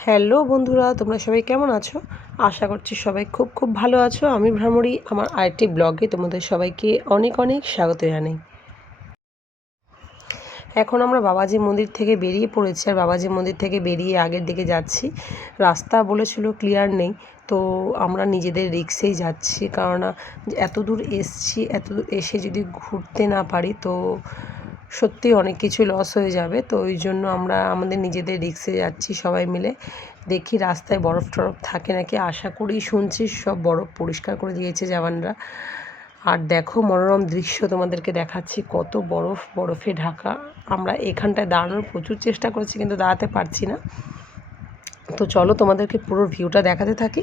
Hello বন্ধুরা, তোমরা সবাই কেমন আছো? আশা করছি সবাই খুব খুব ভালো আছো। আমি ভ্রমণী আমার আরেকটি ব্লগে তোমাদের সবাইকে অনেক অনেক স্বাগত জানাই। এখন আমরা বাবাজি মন্দির থেকে বেরিয়ে পড়েছি, আর বাবাজি মন্দির থেকে বেরিয়ে আগের দিকে যাচ্ছি। রাস্তা বলেছিল ক্লিয়ার নেই, তো আমরা নিজেদের রিক্সেই যাচ্ছি। কেননা এত দূর এসছি এত দূর এসে যদি ঘুরতে না পারি, তো সত্যি অনেক কিছু লস হয়ে যাবে। তো ওই জন্য আমরা আমাদের নিজেদের রিক্সে যাচ্ছি সবাই মিলে। দেখি রাস্তায় বরফ টরফ থাকে নাকি? আশা করি শুনছি সব বরফ পরিষ্কার করে দিয়েছে জওয়ানরা। আর দেখো মনোরম দৃশ্য তোমাদেরকে দেখাচ্ছি, কত বরফ, বরফে ঢাকা। আমরা এখানটায় দাঁড়ানোর প্রচুর চেষ্টা করেছি কিন্তু দাঁড়াতে পারছি না। তো চলো তোমাদেরকে পুরো ভিউটা দেখাতে থাকি।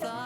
fly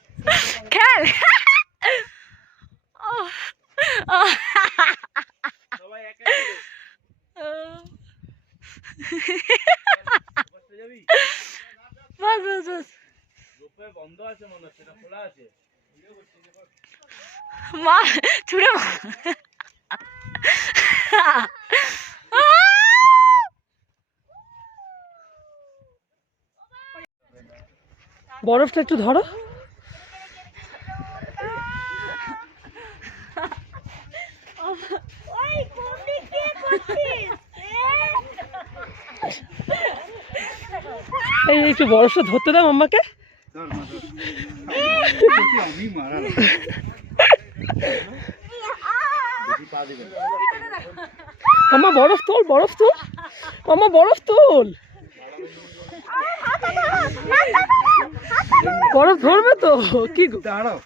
খেল। বসতে যাবি বাস বাস বাস। বন্ধ আছে মনে হচ্ছে খোলা আছে। মা ছুড়ে বরফটা একটু ধরো। এই একটু বরফটা ধরতে দাও আমাকে আমি মারা মামা বরফ তোল বরফ তোল। মামা বরফ তোল। বরফ ধরবে তো? কি দাঁড়াও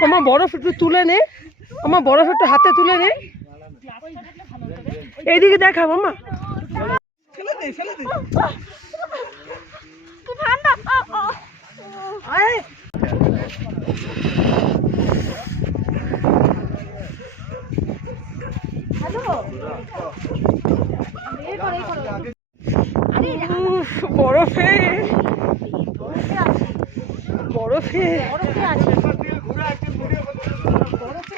মামা বরফ একটু তুলে নে। আমার বরফ একটু হাতে তুলে নে। এইদিকে দেখা মামা বরফ। বরফে। বরফে আছি। বরফে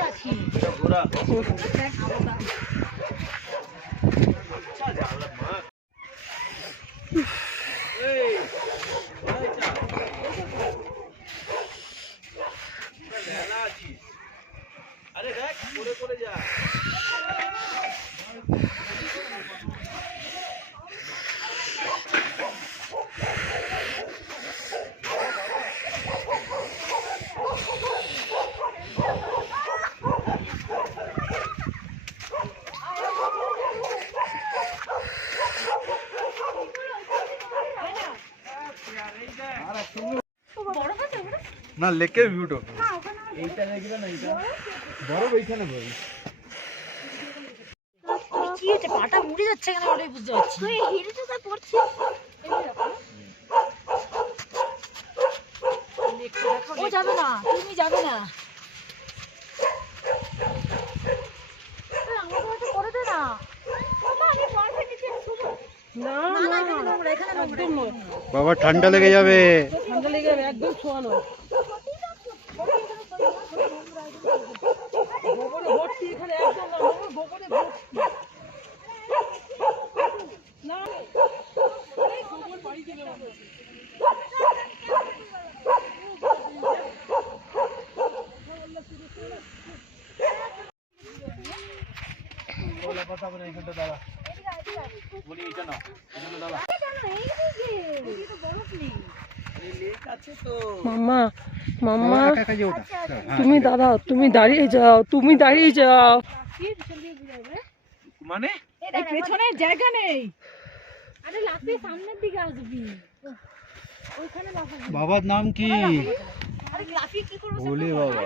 না লেকের ভিউটা বড় ওইখানে কি হচ্ছে পাটা মুড়ে যাচ্ছে কেন ওটাই বুঝতে পারছি তুই ও যাবে না, তুমি যাবে না এই, আমাকে একটু করে দে না ওমা, আমি বরফের নিচে শুবো। না না, না এখানে নোংরা, এখানে নোংরা। একদম নয়। বাবা ঠান্ডা লেগে যাবে। ঠান্ডা লেগে যাবে একদম ছোঁয়া নয় গোবরে ভর্তি। এখানে বলি এটা না মাম্মা মাম্মা তুমি দাদা তুমি দাঁড়িয়ে যাও তুমি দাঁড়িয়ে যাও। মানে? পেছনের জায়গা নেই। সামনের দিকে আসবি। বাবার নাম কি? বাবা।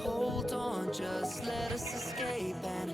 Hold on, just let us escape and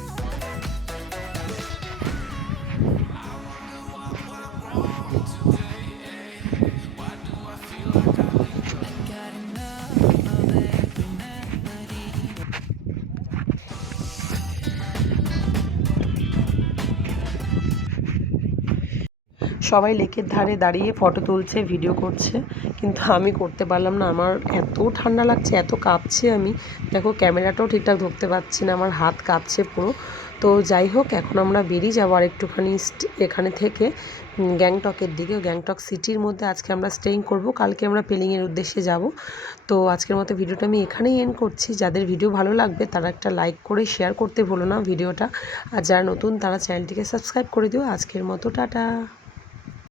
সবাই লেকের ধারে দাঁড়িয়ে ফটো তুলছে ভিডিও করছে। কিন্তু আমি করতে পারলাম না। আমার এত ঠান্ডা লাগছে, এত কাঁপছে আমি। দেখো, ক্যামেরাটাও ঠিকঠাক ধরতে পারছি না। আমার হাত কাঁপছে পুরো। তো যাই হোক, এখন আমরা বেরিয়ে যাব আর একটুখানি এখানে থেকে গ্যাংটকের দিকে। গ্যাংটক সিটির মধ্যে আজকে আমরা স্টেইং করব। কালকে আমরা পেলিংয়ের উদ্দেশ্যে যাব। তো আজকের মতো ভিডিওটা আমি এখানেই এন্ড করছি। যাদের ভিডিও ভালো লাগবে, তারা একটা লাইক করে শেয়ার করতে ভুলো না ভিডিওটা। আর যারা নতুন, তারা চ্যানেলটিকে সাবস্ক্রাইব করে দিও। আজকের মতো, টাটা!